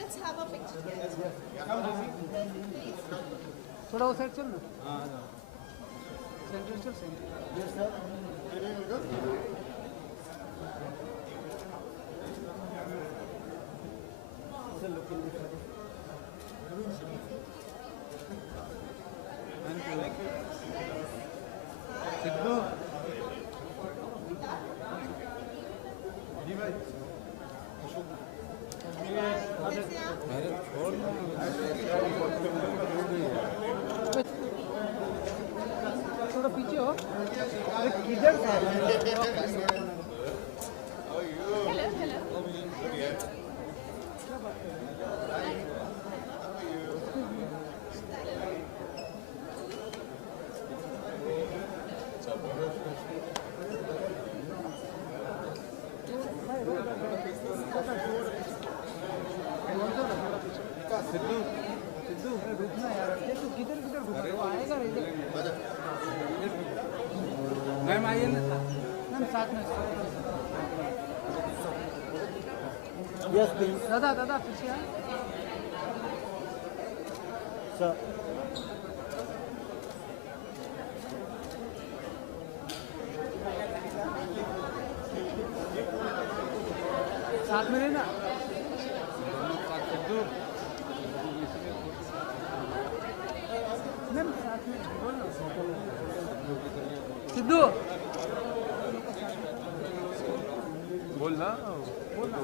Let's have a picture together. थोड़ा वो side चल ना। सेंटर चल centre. Yes, sir. Ready to go? Sidhu थोड़ा पीछे हो। अरे किधर था? Hello, hello. सिद्धू सिद्धू रुकना यार। ये तू किधर किधर घूम रहे हो? आएगा रे इधर। मैम आइए ना साथ। मैम साथ में। Yes, please. दादा दादा पीछे आ। Sir. साथ में रहना। सिद्धू मैम साथ में सिद्धू बोल ना बोल ना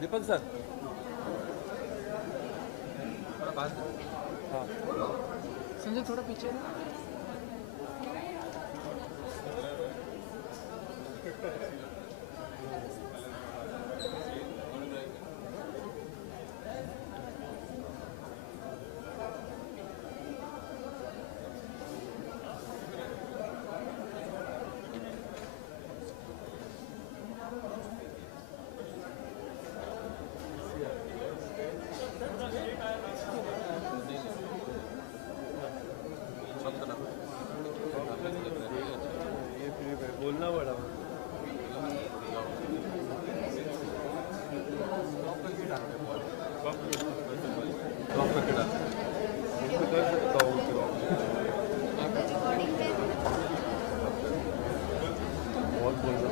दीपक सर हाँ संजय थोड़ा पीछे बोलना पड़ा बहुत बोलना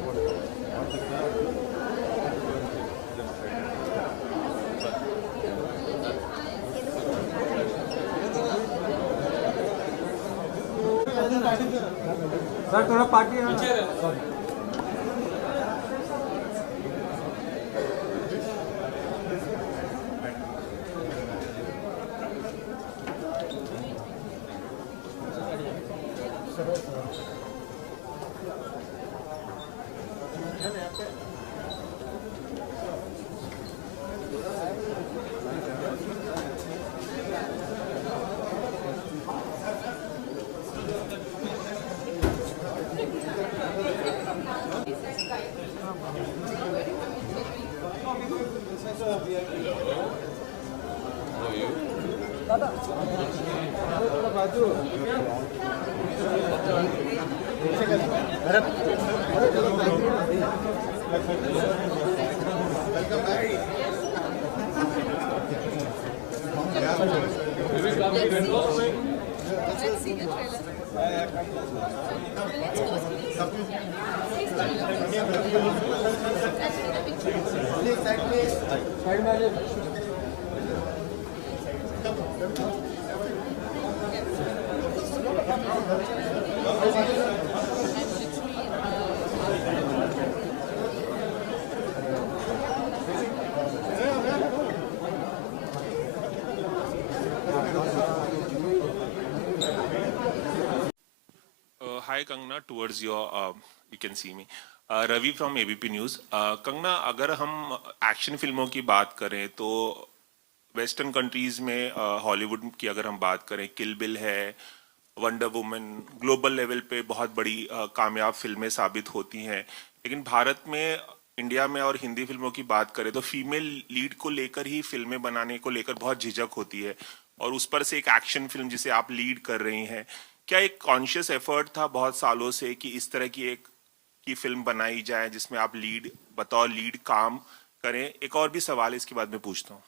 सर थोड़ा पार्टी है दादा थोड़ा बाजू Let's see the trailer. Side में आ जाओ। Hi Kangna, towards your you can see me. Ravi from ABP news. Kangana, अगर हम एक्शन फिल्मों की बात करें तो वेस्टर्न कंट्रीज में हॉलीवुड की अगर हम बात करें, किल बिल है, वंडर वुमन ग्लोबल लेवल पे बहुत बड़ी कामयाब फिल्में साबित होती हैं। लेकिन भारत में, इंडिया में और हिंदी फिल्मों की बात करें तो फीमेल लीड को लेकर ही फिल्में बनाने को लेकर बहुत झिझक होती है, और उस पर से एक एक्शन फिल्म जिसे आप लीड कर रही हैं, क्या एक कॉन्शियस एफर्ट था बहुत सालों से कि इस तरह की फिल्म बनाई जाए जिसमें आप बतौर लीड काम करें? एक और भी सवाल इसके बाद में पूछता हूँ।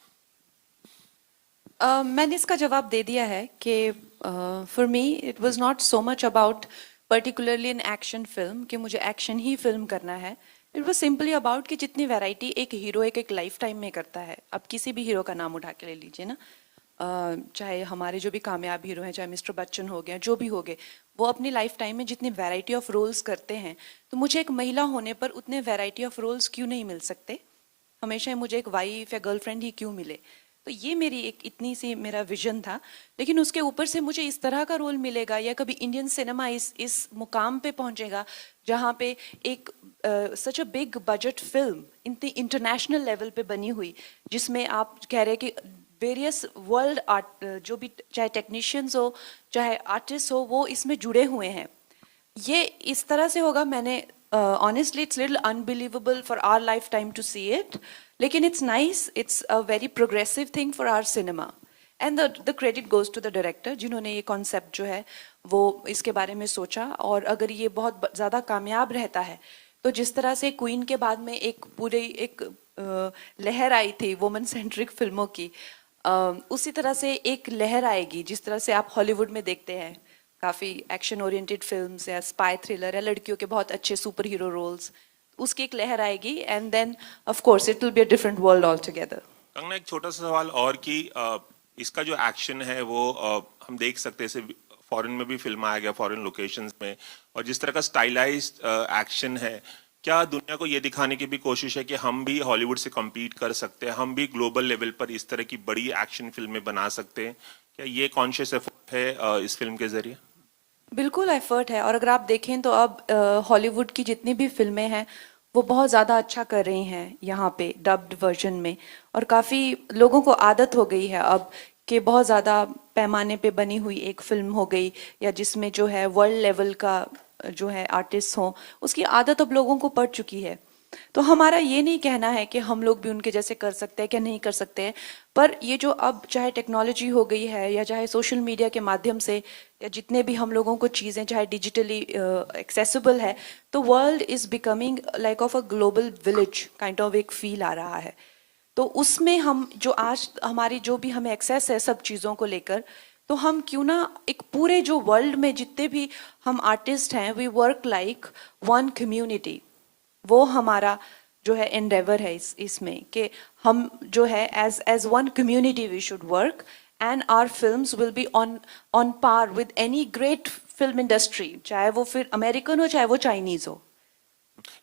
मैंने इसका जवाब दे दिया है कि for me it was not so much about particularly an action film कि मुझे एक्शन ही फिल्म करना है। इट वाज सिंपली अबाउट कि जितनी वैरायटी एक हीरो एक लाइफ टाइम में करता है, अब किसी भी हीरो का नाम उठा के ले लीजिए ना, चाहे हमारे जो भी कामयाब हीरो हैं, चाहे मिस्टर बच्चन हो गए, जो भी हो गए, वो अपनी लाइफ टाइम में जितनी वैरायटी ऑफ रोल्स करते हैं, तो मुझे एक महिला होने पर उतने वैरायटी ऑफ रोल्स क्यों नहीं मिल सकते? हमेशा मुझे एक वाइफ या गर्लफ्रेंड ही क्यों मिले? तो ये मेरी एक इतनी सी मेरा विजन था। लेकिन उसके ऊपर से मुझे इस तरह का रोल मिलेगा या कभी इंडियन सिनेमा इस मुकाम पे पहुंचेगा जहाँ पे एक सच अ बिग बजट फिल्म इतनी इंटरनेशनल लेवल पे बनी हुई, जिसमें आप कह रहे कि वेरियस वर्ल्ड आर्ट जो भी, चाहे टेक्नीशियंस हो चाहे आर्टिस्ट हो, वो इसमें जुड़े हुए हैं। ये इस तरह से होगा, मैंने honestly it's little unbelievable for our life time to see it, लेकिन it's nice, it's a very progressive thing for our cinema and the credit goes to the director जिन्होंने ये कॉन्सेप्ट जो है वो इसके बारे में सोचा। और अगर ये बहुत ज़्यादा कामयाब रहता है तो जिस तरह से क्वीन के बाद में एक पूरी एक लहर आई थी वुमेन सेंट्रिक फिल्मों की, उसी तरह से एक लहर आएगी जिस तरह से आप हॉलीवुड में देखते हैं काफ़ी एक्शन ओरिएंटेड फिल्म्स या स्पाई थ्रिलर या लड़कियों के बहुत अच्छे सुपर हीरो रोल्स, उसकी एक लहर आएगी and then of course it will be a different world all together. Kangana, एक छोटा सा सवाल और कि इसका जो एक्शन है वो हम देख सकते हैं, फॉरेन में भी फिल्म आ गया, फॉरेन लोकेशंस में, और जिस तरह का स्टाइलाइज्ड एक्शन है, क्या दुनिया को ये दिखाने की भी कोशिश है कि हम भी हॉलीवुड से compete कर सकते हैं, हम भी ग्लोबल लेवल पर इस तरह की बड़ी एक्शन फिल्में बना सकते हैं? क्या ये कॉन्शियस एफर्ट है इस फिल्म के जरिए? बिल्कुल एफर्ट है, और अगर आप देखें तो अब हॉलीवुड की जितनी भी फिल्में हैं वो बहुत ज़्यादा अच्छा कर रही हैं यहाँ पे डब्ड वर्जन में, और काफ़ी लोगों को आदत हो गई है अब कि बहुत ज़्यादा पैमाने पे बनी हुई एक फिल्म हो गई या जिसमें जो है वर्ल्ड लेवल का जो है आर्टिस्ट हों, उसकी आदत अब लोगों को पड़ चुकी है। तो हमारा ये नहीं कहना है कि हम लोग भी उनके जैसे कर सकते हैं क्या नहीं कर सकते हैं, पर ये जो अब चाहे टेक्नोलॉजी हो गई है या चाहे सोशल मीडिया के माध्यम से या जितने भी हम लोगों को चीज़ें चाहे डिजिटली एक्सेसिबल है, तो world is becoming like of a global village kind of एक फील आ रहा है। तो उसमें हम जो आज हमारी जो भी हमें एक्सेस है सब चीज़ों को लेकर, तो हम क्यों ना एक पूरे जो वर्ल्ड में जितने भी हम आर्टिस्ट हैं we work like one community. वो हमारा जो है एंडेवर है इसमें कि हम जो है as one community we should work and our films will be on par with any great film industry, चाहे वो फिर अमेरिकन हो चाहे वो चाइनीज हो।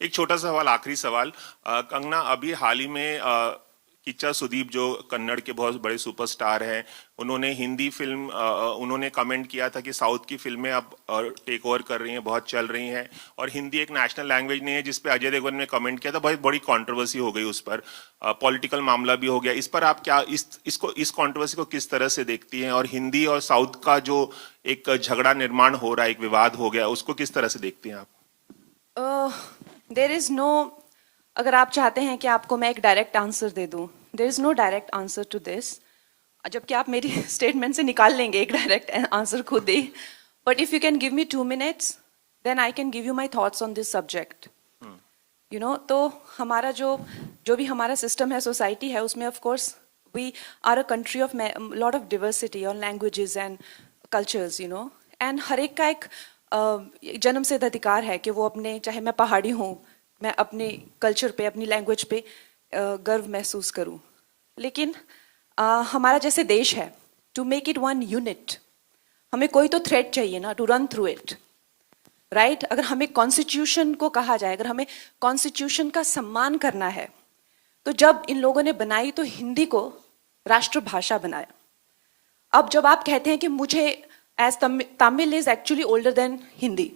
एक छोटा सा सवाल, आखिरी सवाल। कंगना, अभी हाल ही में किच्चा सुदीप जो कन्नड़ के बहुत बड़े सुपरस्टार हैं, उन्होंने हिंदी फिल्म उन्होंने कमेंट किया था कि साउथ की फिल्में अब टेक ओवर कर रही हैं, बहुत चल रही हैं, और हिंदी एक नेशनल लैंग्वेज नहीं है, जिस पे अजय देवगन ने कमेंट किया था, बहुत बड़ी कंट्रोवर्सी हो गई उस पर, पॉलिटिकल मामला भी हो गया। इस पर आप क्या इस कंट्रोवर्सी को किस तरह से देखती हैं, और हिंदी और साउथ का जो एक झगड़ा निर्माण हो रहा है, एक विवाद हो गया, उसको किस तरह से देखती हैं आप? देयर इज नो, अगर आप चाहते हैं कि आपको मैं एक डायरेक्ट आंसर दे दूं, there is no direct answer to this, जबकि आप मेरी स्टेटमेंट से निकाल लेंगे एक डायरेक्ट आंसर खुद ही, but if you can give me 2 minutes then I can give you my thoughts on this subject. You know, तो हमारा जो भी हमारा सिस्टम है, सोसाइटी है, उसमें of course we are a country of lot of diversity और languages and cultures, you know, and हर एक का एक जन्मसिद्ध अधिकार है कि वो अपने, चाहे मैं पहाड़ी हूँ, मैं अपने कल्चर पे अपनी लैंग्वेज पे गर्व महसूस करूँ। लेकिन हमारा जैसे देश है, to make it one unit, हमें कोई तो थ्रेड चाहिए ना to run through it, right? अगर हमें कॉन्स्टिट्यूशन को कहा जाए, अगर हमें कॉन्स्टिट्यूशन का सम्मान करना है, तो जब इन लोगों ने बनाई तो हिंदी को राष्ट्रभाषा बनाया। अब जब आप कहते हैं कि मुझे as Tamil is actually older than Hindi,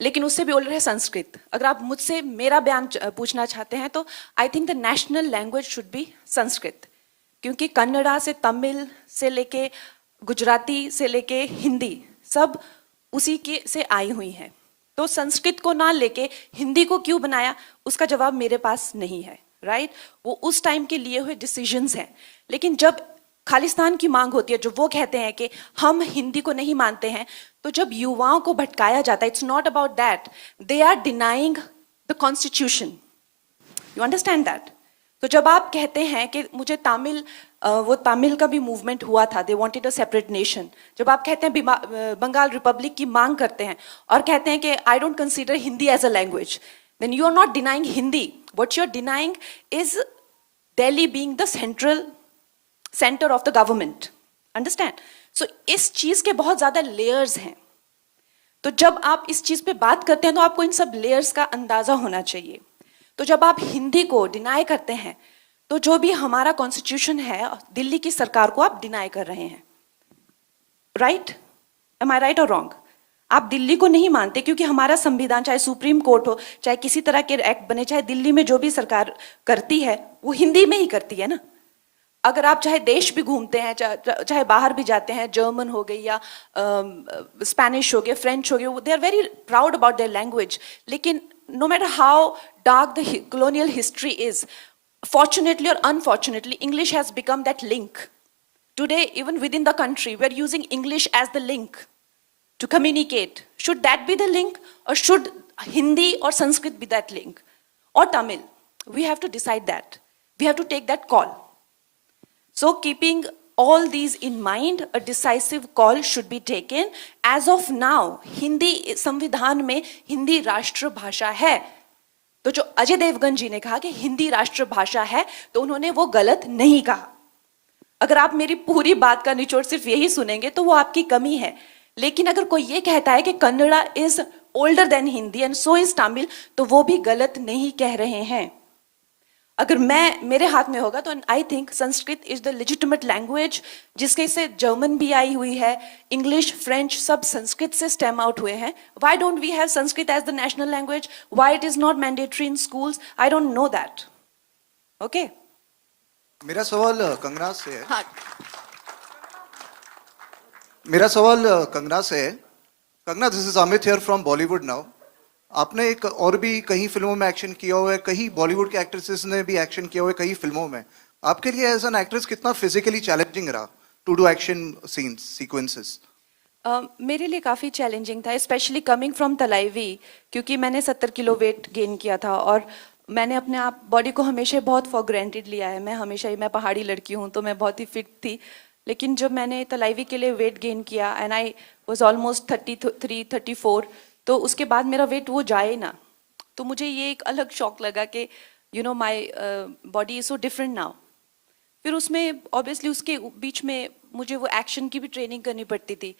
लेकिन उससे भी ओल्डर है संस्कृत। अगर आप मुझसे मेरा बयान पूछना चाहते हैं तो I think the national language should be Sanskrit, क्योंकि कन्नड़ा से तमिल से लेके गुजराती से लेके हिंदी सब उसी के से आई हुई हैं। तो संस्कृत को ना लेके हिंदी को क्यों बनाया, उसका जवाब मेरे पास नहीं है, राइट? वो उस टाइम के लिए हुए डिसीजंस हैं। लेकिन जब खालिस्तान की मांग होती है, जो वो कहते हैं कि हम हिंदी को नहीं मानते हैं, तो जब युवाओं को भटकाया जाता है, it's not about that, they are denying the constitution. You understand that? तो जब आप कहते हैं कि मुझे वो तमिल का भी मूवमेंट हुआ था, they wanted a separate nation, जब आप कहते हैं बंगाल रिपब्लिक की मांग करते हैं और कहते हैं कि I don't consider Hindi as a language, then you are not denying Hindi, what you are denying is Delhi being the centre of the government. Understand? So इस चीज के बहुत ज्यादा लेयर्स हैं। तो जब आप इस चीज पे बात करते हैं तो आपको इन सब लेयर्स का अंदाजा होना चाहिए। तो जब आप हिंदी को डिनाई करते हैं तो जो भी हमारा कॉन्स्टिट्यूशन है, दिल्ली की सरकार को आप डिनाई कर रहे हैं, राइट? एम आई राइट और रॉन्ग? आप दिल्ली को नहीं मानते क्योंकि हमारा संविधान, चाहे सुप्रीम कोर्ट हो, चाहे किसी तरह के एक्ट बने, चाहे दिल्ली में जो भी सरकार करती है वो हिंदी में ही करती है ना। अगर आप चाहे देश भी घूमते हैं, चाहे बाहर भी जाते हैं, जर्मन हो गई या स्पेनिश हो गया, फ्रेंच हो गया, they are very proud about their language. लेकिन no matter how dark the colonial history is, fortunately or unfortunately, English has become that link. Today, even within the country, we're using English as the link to communicate. Should that be the link, or should Hindi or Sanskrit be that link? Or Tamil? We have to decide that. We have to take that call. So keeping all these in mind, a decisive call should be taken. As of now, Hindi संविधान में हिंदी राष्ट्र भाषा है। तो जो अजय देवगन जी ने कहा कि हिंदी राष्ट्र भाषा है, तो उन्होंने वो गलत नहीं कहा। अगर आप मेरी पूरी बात का निचोड़ सिर्फ यही सुनेंगे तो वो आपकी कमी है। लेकिन अगर कोई ये कहता है कि Kannada is older than Hindi and so is Tamil, तो वो भी गलत नहीं कह रहे हैं। अगर मेरे हाथ में होगा तो I think Sanskrit is the legitimate language, जिसके से जर्मन भी आई हुई है, इंग्लिश, फ्रेंच सब संस्कृत से स्टेम आउट हुए हैं। Why don't we have Sanskrit as the national language? Why it is not mandatory in schools? I don't know that. Okay, मेरा सवाल कंगना से है। हाँ, मेरा सवाल कंगना से है। Kangana, this is Amit here from Bollywood now. आपने एक और भी कई फिल्मों में एक्शन किया हुआ है, कई बॉलीवुड के एक्ट्रेसेस ने भी एक्शन किया हुआ है कई फिल्मों में। आपके लिए एज एन एक्ट्रेस कितना फिजिकली चैलेंजिंग रहा to do action scenes sequences? मेरे लिए काफ़ी चैलेंजिंग था, स्पेशली कमिंग फ्रॉम तलाईवी, क्योंकि मैंने 70 किलो वेट गेन किया था और मैंने अपने आप बॉडी को हमेशा बहुत फॉर ग्रांटेड लिया है। मैं पहाड़ी लड़की हूँ तो मैं बहुत ही फिट थी। लेकिन जब मैंने तलाईवी के लिए वेट गेन किया एंड आई वाज ऑलमोस्ट 33, 34, तो उसके बाद मेरा वेट वो जाए ना, तो मुझे ये एक अलग शॉक लगा कि you know my body is so different now. फिर उसमें ऑब्वियसली उसके बीच में मुझे वो एक्शन की भी ट्रेनिंग करनी पड़ती थी,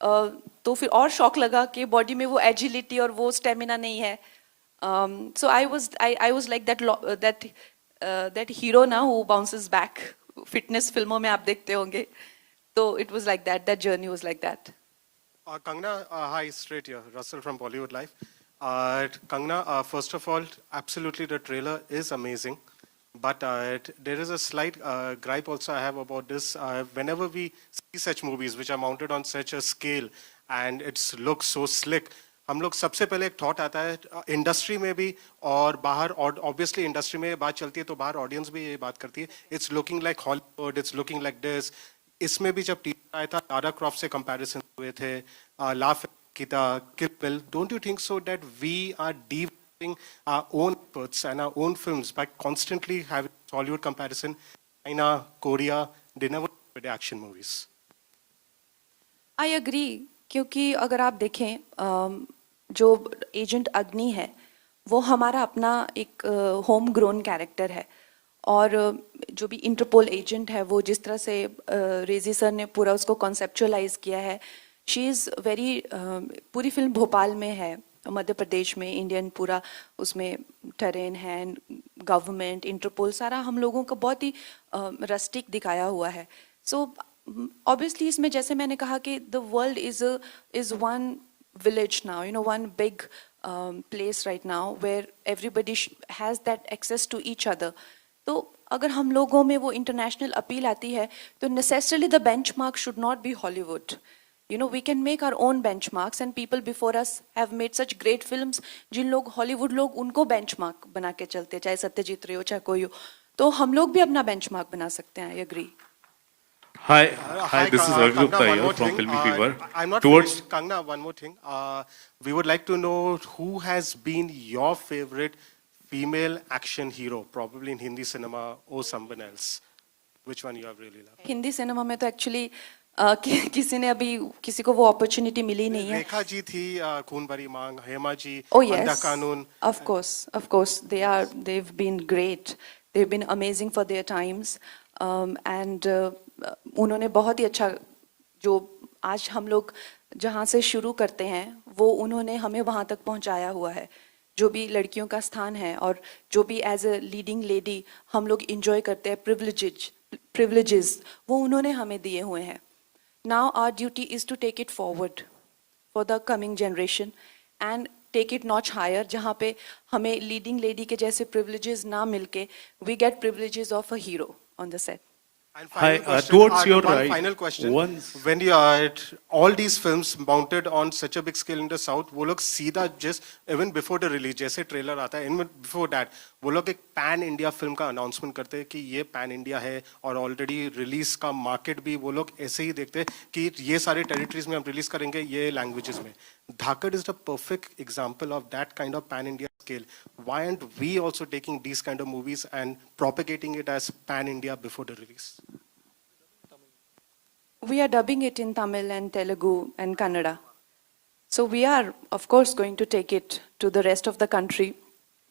तो फिर और शॉक लगा कि बॉडी में वो एजिलिटी और वो स्टेमिना नहीं है। So I was like that hero ना हु बाउंसेस बैक। फिटनेस फिल्मों में आप देखते होंगे, तो it was like that journey was like that. Kangna, hi, straight here, Russell from Bollywood Live. Kangna, first of all, absolutely the trailer is amazing, but there is a slight gripe also I have about this. Whenever we see such movies which are mounted on such a scale and it looks so slick, हम लोग सबसे पहले एक thought आता है industry में भी और बाहर, और ऑब्वियसली इंडस्ट्री में बात चलती है तो बाहर ऑडियंस भी ये बात करती है, it's looking like Hollywood, it's looking like this. इसमें भी जब टीजर आया था, लारा क्रॉफ्ट से कंपैरिजन हुए थे, लाफ कीता, Kill Bill, don't you think so that we are developing our own efforts and our own films by constantly having Hollywood comparison? China, Korea, they never did action movies. I agree, क्योंकि अगर आप देखें जो agent अग्नि है वो हमारा अपना एक होम ग्रोन कैरेक्टर है, और जो भी इंटरपोल एजेंट है वो जिस तरह से रेजी सर ने पूरा उसको कॉन्सेप्चुअलाइज किया है, शी इज़ वेरी, पूरी फिल्म भोपाल में है, मध्य प्रदेश में, इंडियन पूरा उसमें टेरेन है, गवर्नमेंट, इंटरपोल, सारा हम लोगों का बहुत ही रस्टिक दिखाया हुआ है। सो ऑब्वियसली इसमें जैसे मैंने कहा कि the world is one village now, one big place right now where everybody has that access to each other. तो अगर हम लोगों में वो इंटरनेशनल अपील आती है तो necessarily the benchmark should not be Hollywood. We can make our own benchmarks and people before us have made such great films. जिन लोग हॉलीवुड लोग उनको benchmark बना के चलते, चाहे सत्यजीत रे हो चाहे कोई हो, तो हम लोग भी अपना benchmark बना सकते हैं. I agree. Hi, this is Ravi Kangna, Gupta one here more from thing. Filmy Fever. I'm not Towards finished. Kangna, one more thing. We would like to know who has been your favorite female action hero, probably in Hindi cinema or someone else. Which one you have really loved? Hindi cinema में तो actually किसी ने अभी किसी को वो opportunity मिली नहीं है. रेखा जी थी, खून भरी मांग, हेमा जी, Oh अंधा yes, कानून. of course, they've been great. They've been amazing for their times, and उन्होंने बहुत ही अच्छा, जो आज हम लोग जहाँ से शुरू करते हैं वो उन्होंने हमें वहाँ तक पहुँचाया हुआ है. जो भी लड़कियों का स्थान है और जो भी एज अ लीडिंग लेडी हम लोग इंजॉय करते हैं प्रिविलेजेस, वो उन्होंने हमें दिए हुए हैं. Now our duty is to take it forward for the coming generation and take it notch higher, जहाँ पे हमें leading lady के जैसे privileges ना मिलके we get privileges of a hero on the set. And Hi, final question, towards your one right, final question. once- When you are all these films mounted on such a big scale in the South, वो लोग सीधा just even before the release, जैसे trailer आता है, even before that, वो लोग एक pan India film का अनाउंसमेंट करते हैं कि ये पैन इंडिया है और ऑलरेडी रिलीज का मार्केट भी वो लोग ऐसे ही देखते हैं कि ये सारे टेरिटरीज में हम रिलीज करेंगे ये लैंग्वेजेस में. धाकड़ is the perfect example of that kind of pan India scale. Why aren't we also taking these kind of movies and propagating it as pan India before the release? We are dubbing it in Tamil and Telugu and Kannada. So we are, of course, going to take it to the rest of the country.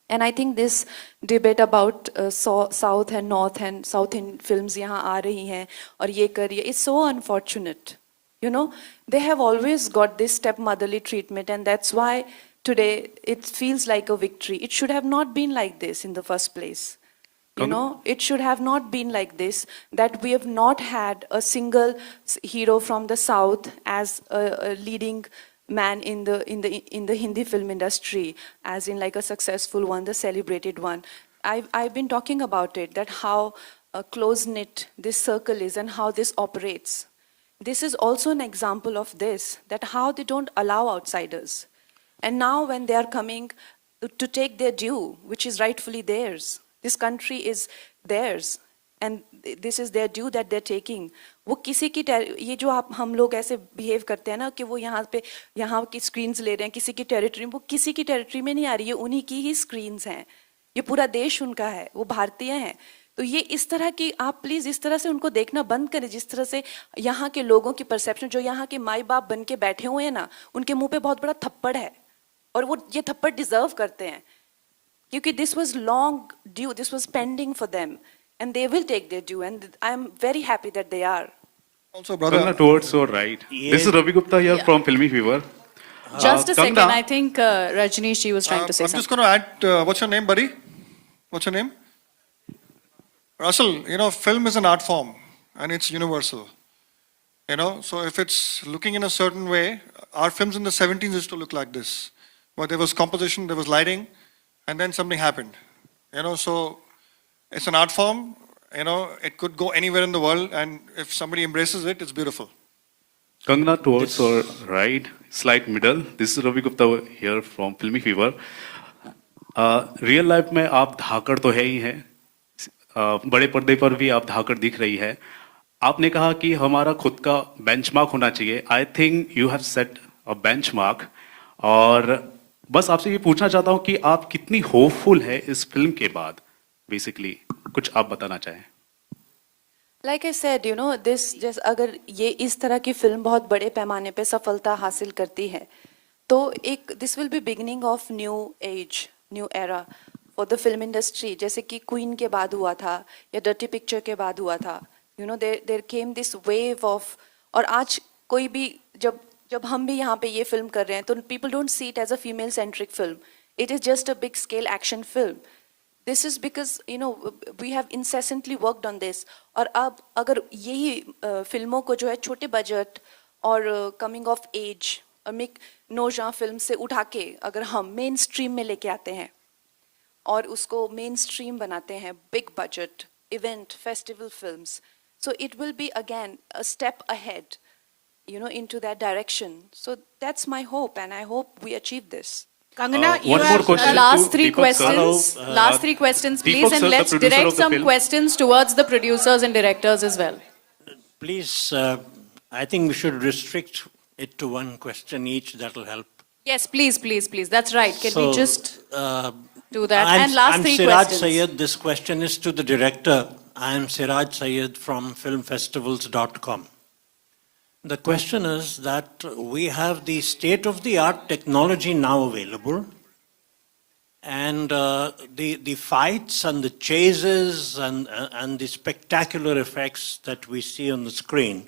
And I think this debate about South and North and South in films यहाँ आ रही हैं और ये कर रही है, it's so unfortunate. They have always got this stepmotherly treatment, and that's why today it feels like a victory. It should have not been like this in the first place. It should have not been like this, that we have not had a single hero from the South as a leading man in the Hindi film industry, as in like a successful one, the celebrated one. I've been talking about it, that how close-knit this circle is and how this operates. This is also an example of this, that how they don't allow outsiders. And now when they are coming to take their due, which is rightfully theirs, this country is theirs, and this is their due that they're taking. वो किसी की ये जो हम लोग ऐसे behave करते हैं ना कि वो यहाँ की स्क्रीन्स ले रहे हैं किसी की टेरिटरी में, वो किसी की टेरिटरी में नहीं आ रही है, उन्हीं की ही स्क्रीन्स हैं. ये पूरा देश उनका है, वो भारतीय हैं. तो ये इस तरह की, आप प्लीज इस तरह से उनको देखना बंद करें, जिस तरह से यहाँ के लोगों की परसेप्शन, जो यहाँ के माई बाप बन के बैठे हुए हैं ना, उनके मुंह पे बहुत बड़ा थप्पड़ है और वो ये थप्पड़ डिजर्व करते हैं, क्योंकि this was long due, this was pending for them, and they will take their due, and I am very happy that they are. Also, brother, Kangna, towards your right. This is Ravi Gupta here from Filmy Fever. Just a second, Kangna, I think Rajnish, she was trying to say I'm something. just going to add, what's your name, buddy? What's your name? Russell, film is an art form and it's universal. So if it's looking in a certain way, our films in the 70s used to look like this, where there was composition, there was lighting, and then something happened. So it's an art form, it could go anywhere in the world, and if somebody embraces it, it's beautiful. Kangna, towards your right, slight middle. This is Ravi Gupta here from Filmy Fever. Real life में आप धाकड़ तो है ही हैं, बड़े पर्दे पर भी आप धाकड़ दिख रही है. आपने कहा कि हमारा खुद का बेंचमार्क होना चाहिए. I think you have set a benchmark, और बस आपसे ये पूछना चाहता हूँ कि आप कितनी होपफुल है इस फिल्म के बाद, बेसिकली कुछ आप बताना चाहें. Like I said, this अगर ये इस तरह की फिल्म बहुत बड़े पैमाने पे सफलता हासिल करती है, तो एक this will be beginning of new age, new era for the film industry. जैसे कि क्वीन के बाद हुआ था या डर्टी पिक्चर के बाद हुआ था. There came this wave of, और आज कोई भी जब हम भी यहाँ पे ये फिल्म कर रहे हैं, तो people don't see it as a female centric film. It is just a big scale action film. This is because we have incessantly worked on this. और अब अगर यही फिल्मों को जो है छोटे बजट और कमिंग ऑफ एज मिक नोजा फिल्म से उठा के अगर हम मेन स्ट्रीम में लेके आते हैं और उसको मेन स्ट्रीम बनाते हैं, big budget event festival films, so it will be again a step ahead, you know, into that direction. So that's my hope, and I hope we achieve this. Kangana, you one more have question last to three Deepak, sir. questions. Last three questions, Deepak, please, sir, and the let's producer direct of the some film. questions towards the producers and directors as well. Please, I think we should restrict it to one question each. That will help. Yes, please, please, please. That's right. Can we just do that? I'm, And last I'm three Siraj questions. Sayed. This question is to the director. I'm Siraj Sayed from filmfestivals.com. The question is that we have the state-of-the-art technology now available, and the fights and the chases and the spectacular effects that we see on the screen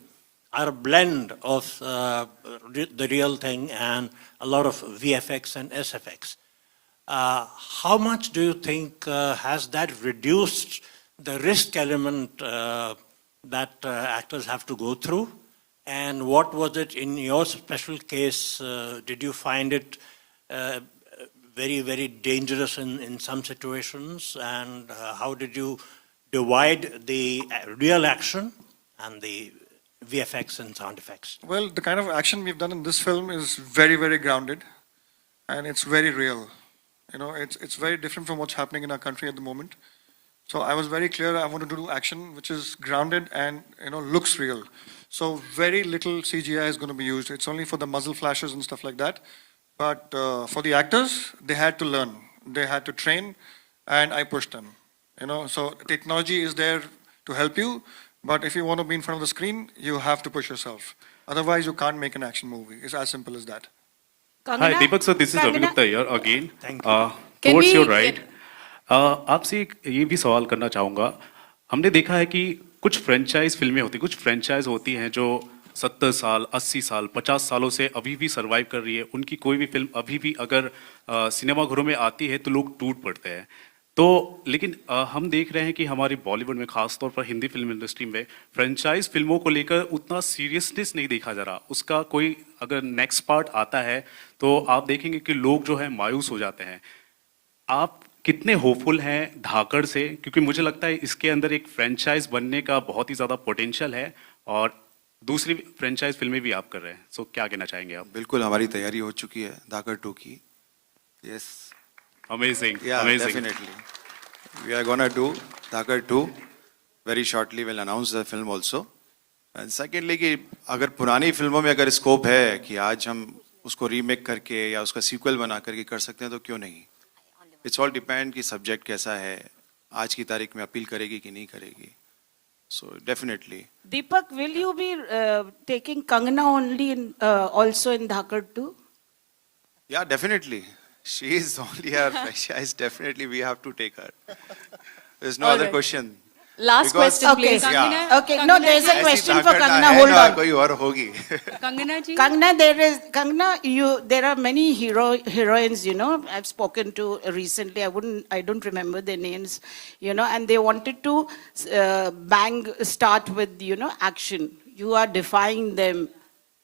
are a blend of the real thing and a lot of VFX and SFX. How much do you think has that reduced the risk element that actors have to go through? And what was it in your special case? Did you find it very, very dangerous in some situations? And how did you divide the real action and the VFX and sound effects? Well, the kind of action we've done in this film is very, very grounded, and it's very real. You know, it's very different from what's happening in our country at the moment. So I was very clear I wanted to do action which is grounded and, you know, looks real. So very little CGI is going to be used. It's only for the muzzle flashes and stuff like that. But for the actors, they had to learn. They had to train, and I pushed them. You know, so technology is there to help you, but if you want to be in front of the screen, you have to push yourself. Otherwise, you can't make an action movie. It's as simple as that. Hi, Deepak sir, this is Ravi Gupta here again. Thank you. Towards your right. आपसे एक ये भी सवाल करना चाहूँगा. हमने देखा है कि कुछ फ्रेंचाइज फिल्में होती, कुछ फ्रेंचाइज होती हैं जो 70 साल, 80 साल, 50 सालों से अभी भी सरवाइव कर रही है. उनकी कोई भी फिल्म अभी भी अगर सिनेमाघरों में आती है तो लोग टूट पड़ते हैं. तो लेकिन हम देख रहे हैं कि हमारी बॉलीवुड में, खासतौर पर हिंदी फिल्म इंडस्ट्री में, फ्रेंचाइज फिल्मों को लेकर उतना सीरियसनेस नहीं देखा जा रहा. उसका कोई अगर नेक्स्ट पार्ट आता है तो आप देखेंगे कि लोग जो है मायूस हो जाते हैं. आप कितने होपफुल हैं धाकड़ से? क्योंकि मुझे लगता है इसके अंदर एक फ्रेंचाइज बनने का बहुत ही ज़्यादा पोटेंशियल है और दूसरी फ्रेंचाइज फिल्में भी आप कर रहे हैं. सो क्या कहना चाहेंगे आप? बिल्कुल, हमारी तैयारी हो चुकी है धाकड़ 2 की. Yes, amazing, amazing. Definitely we are gonna do Dhaakad 2 very shortly. Will announce the film also. And secondly कि अगर पुरानी फिल्मों में अगर स्कोप है कि आज हम उसको रीमेक करके या उसका सीक्वल बना करके कर सकते हैं तो क्यों नहीं. इट्स ऑल डिपेंड कि सब्जेक्ट कैसा है, आज की तारीख में अपील करेगी कि नहीं करेगी. So definitely. Deepak, will you be taking Kangana only in also in Dhakad 2? Yeah, definitely. She is only our franchise. Definitely, we have to take her. There's no other question. Last question, please. Yeah. Okay, no, there's a question for Kangana. Hold on. कोई और होगी. Kangana, there are many heroines, you know, I've spoken to recently. I don't remember their names, you know, and they wanted to start with, you know, action. You are defying them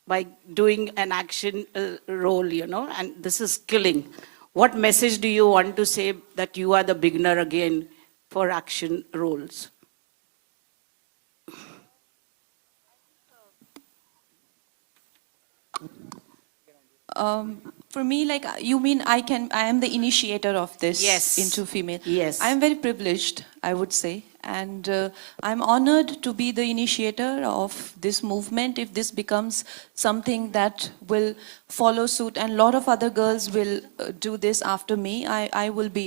by doing an action role, you know, and this is killing. What message do you want to say that you are the beginner again for action roles? For me, like, you mean I am the initiator of this Yes. into female. Yes. I am very privileged, I would say. And I'm honored to be the initiator of this movement. If this becomes something that will follow suit and a lot of other girls will do this after me, I will be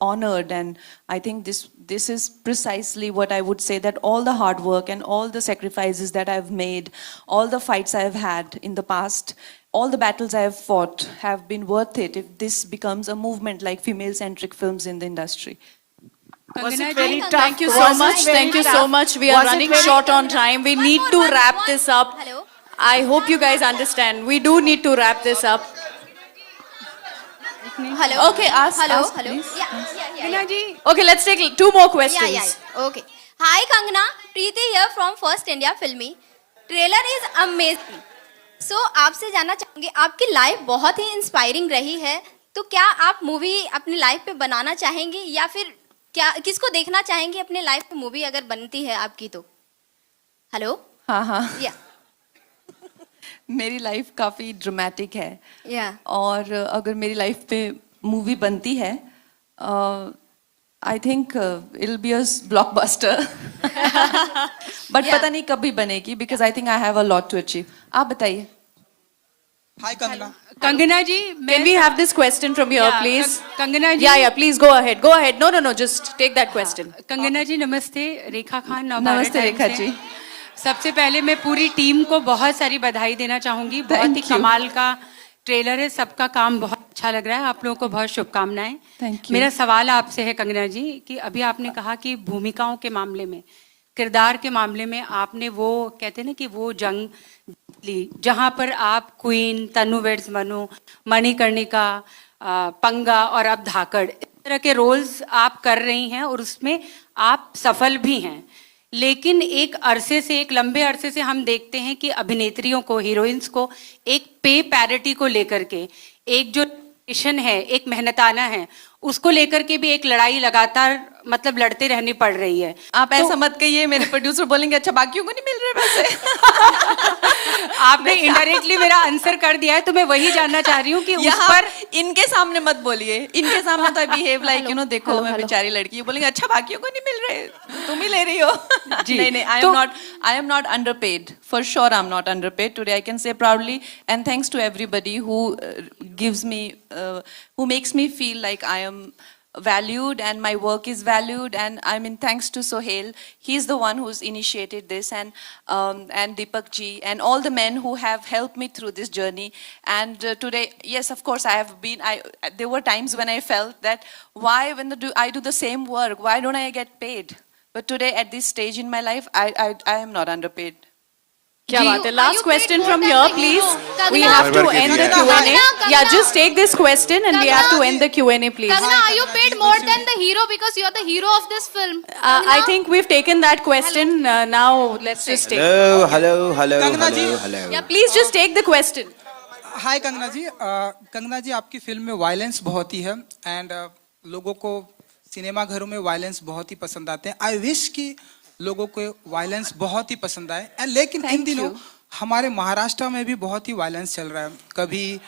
honored. And I think this is precisely what I would say, that all the hard work and all the sacrifices that I've made, all the fights I've had in the past, all the battles I have fought have been worth it if this becomes a movement like female-centric films in the industry. Was it very tough? Thank you so much. Thank you so much. We are running short on time. We need to wrap this up. Hello. I hope you guys understand. We do need to wrap this up. Hello. Okay, ask. Hello. Ask, Hello. please. Yeah. Okay, let's take 2 more questions. Yeah. Okay. Hi, Kangana. Preeti here from First India Filmy. Trailer is amazing. सो आपसे जानना चाहूंगी, आपकी life बहुत ही inspiring रही है, तो क्या आप मूवी अपनी लाइफ पे बनाना चाहेंगी या फिर क्या किसको देखना चाहेंगी अपने लाइफ पे मूवी अगर बनती है आपकी तो? हेलो। हाँ हाँ, या मेरी लाइफ काफ़ी ड्रामेटिक है या और अगर मेरी लाइफ पे मूवी बनती है I think it be a blockbuster but पता नहीं कभी बनेगी because I think I have a lot to achieve. आप बताइए. हाय Kangana. Kangana ji, can we have this question from here, please? Kangana ji. Yeah, please go ahead. Go ahead. No, just take that question. Kangana जी नमस्ते. रेखा खान नमस्ते रेखा जी. सबसे पहले मैं पूरी team को बहुत सारी बधाई देना चाहूंगी. बहुत ही कमाल का ट्रेलर है, सबका काम बहुत अच्छा लग रहा है. आप लोगों को बहुत शुभकामनाएं. Thank you. मेरा सवाल आपसे है कंगना जी कि अभी आपने कहा कि भूमिकाओं के मामले में, किरदार के मामले में आपने वो कहते हैं ना कि वो जंग ली जहां पर आप क्वीन, तनु वेड्स मनु, मणिकर्णिका, पंगा और अब धाकड़, इस तरह के रोल्स आप कर रही हैं और उसमें आप सफल भी हैं. लेकिन एक लंबे अरसे से हम देखते हैं कि अभिनेत्रियों को, हीरोइंस को एक पे पैरिटी को लेकर के एक जो मिशन है, एक मेहनताना है, उसको लेकर के भी एक लड़ाई लगातार मतलब लड़ते रहनी पड़ रही है. आप तो, ऐसा मत कहिए, मेरे प्रोड्यूसर बोलेंगे अच्छा बाकियों को नहीं मिल रहे वैसे. आपने इनडायरेक्टली मेरा आंसर कर दिया है, तो मैं वही जानना चाह रही हूँ कि उस पर इनके सामने मत बोलिए. इनके सामने तो बिहेव लाइक देखो मैं बेचारी लड़की, बोलेंगे अच्छा बाकियों को नहीं मिल रहे, तुम ही ले रही हो. नहीं, I am not underpaid. For sure I am not underpaid. Today I can say proudly and thanks to everybody who gives me, who makes me feel like I am valued and my work is valued. And I mean, thanks to Sohail, he's the one who's initiated this, and Deepak ji and all the men who have helped me through this journey. And today, yes, of course, there were times when I felt that why when I do the same work, why don't I get paid? But today, at this stage in my life, I am not underpaid. क्या बात है. Last question from here, please. We have to end the Q&A. Yeah, just take this question and we have to end the Q&A, please. Kangana, are you paid more than the hero because you are the hero of this film? I think we've taken that question. Now let's just take. Kangana Yeah, please just take the question. हाय कंगना जी. कंगना जी, आपकी film में violence बहुत ही है and लोगों को cinema घरों में violence बहुत ही पसंद आते हैं. आई विश कि लोगों को वायलेंस बहुत ही पसंद आए. लेकिन इन दिनों हमारे महाराष्ट्र में भी बहुत ही वायलेंस चल रहा है. कभी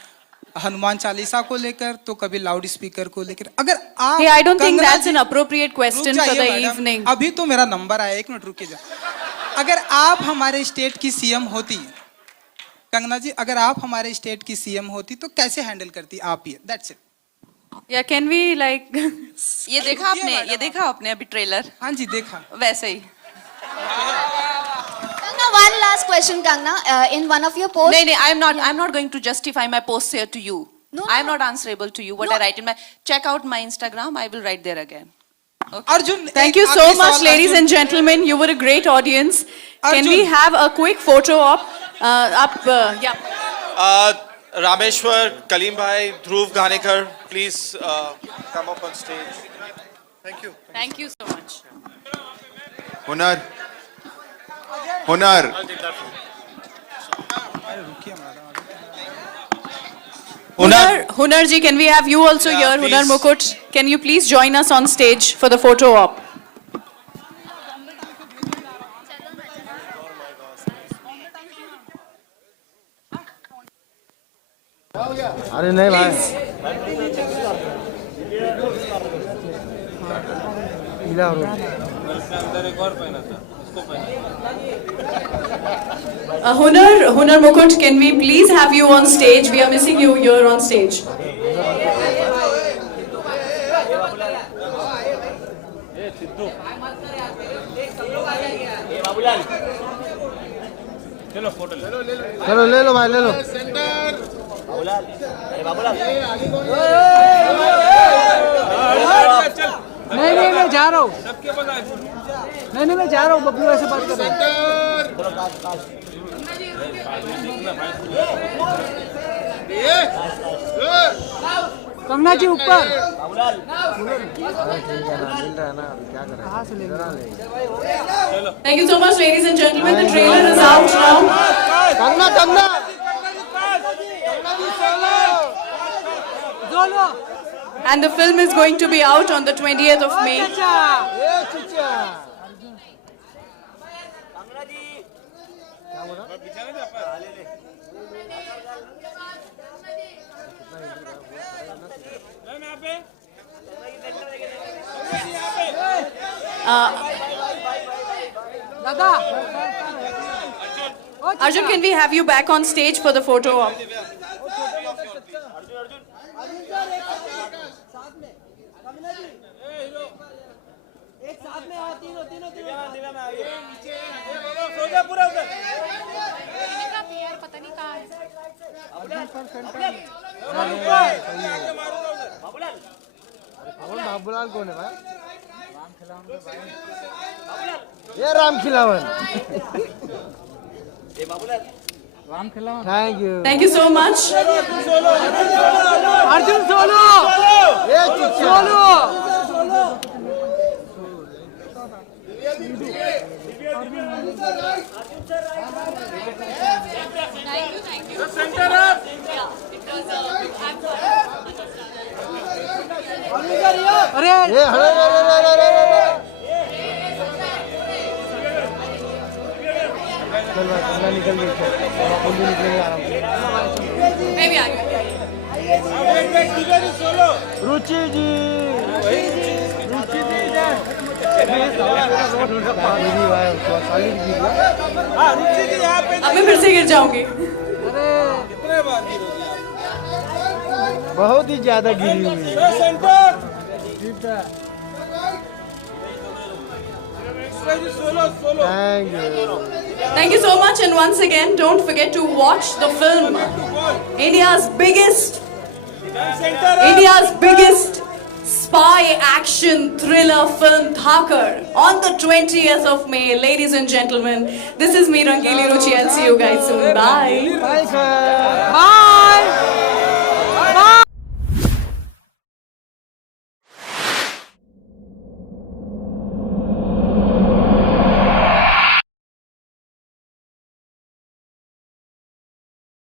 हनुमान चालीसा को लेकर तो कभी लाउड स्पीकर को लेकर. अगर आप I don't think that's an appropriate question for the evening. अभी तो मेरा नंबर आया, 1 मिनट रुकिए. अगर आप हमारे स्टेट की सीएम होती, कंगना जी, अगर आप हमारे स्टेट की सीएम होती तो कैसे हैंडल करती आप ये? That's it. Yeah, can we like ये देखा आपने अभी ट्रेलर? हाँ जी देखा. वैसे ही. One last question, Kangna. In one of your posts. No, I'm not going to justify my posts here to you. No. I'm not answerable to you. What I write in my, check out my Instagram. I will write there again. Okay. Arjun, thank you so much, ladies and gentlemen. You were a great audience. Can we have a quick photo op? Yeah. Rameshwar, Kalim bhai, Dhruv Ganekar, please come up on stage. Thank you. Thank you so much. Hunar. Hunar ji, can we have you also here? Please. Hunar Mukut, can you please join us on stage for the photo op? अरे नहीं भाई. Hunar Mukut, can we please have you on stage? We are missing you here on stage. चलो ले लो भाई, ले लो. नहीं मैं जा रहा हूँ. नहीं मैं जा रहा हूँ. बबलू ऐसे बात कर रहे हैं. कंगना जी ऊपर. Thank you so much, ladies and gentlemen. The trailer is out now. Kangana And the film is going to be out on the 20th of May. Arjun, can we have you back on stage for the photo op? Babulal कौन है भाई? ये Ram Khilawan. Ram Khilawan. Thank you. Thank you so much. Arjun Solo. ये Solo. अरे ये चल निकल गई हम भी निकलेंगे आराम से. मैं भी आ गई. रुचि जी रुचि जी अब मैं फिर से गिर जाऊंगी. बहुत ही ज्यादा गिरी हुई. Thank you. Thank you so much, and once again, don't forget to watch the film. India's biggest spy action thriller film Dhakar on the 20th of May. Ladies and gentlemen, this is me Rangili Ruchi. I'll see you guys soon. Bye. Bye, sir. Bye.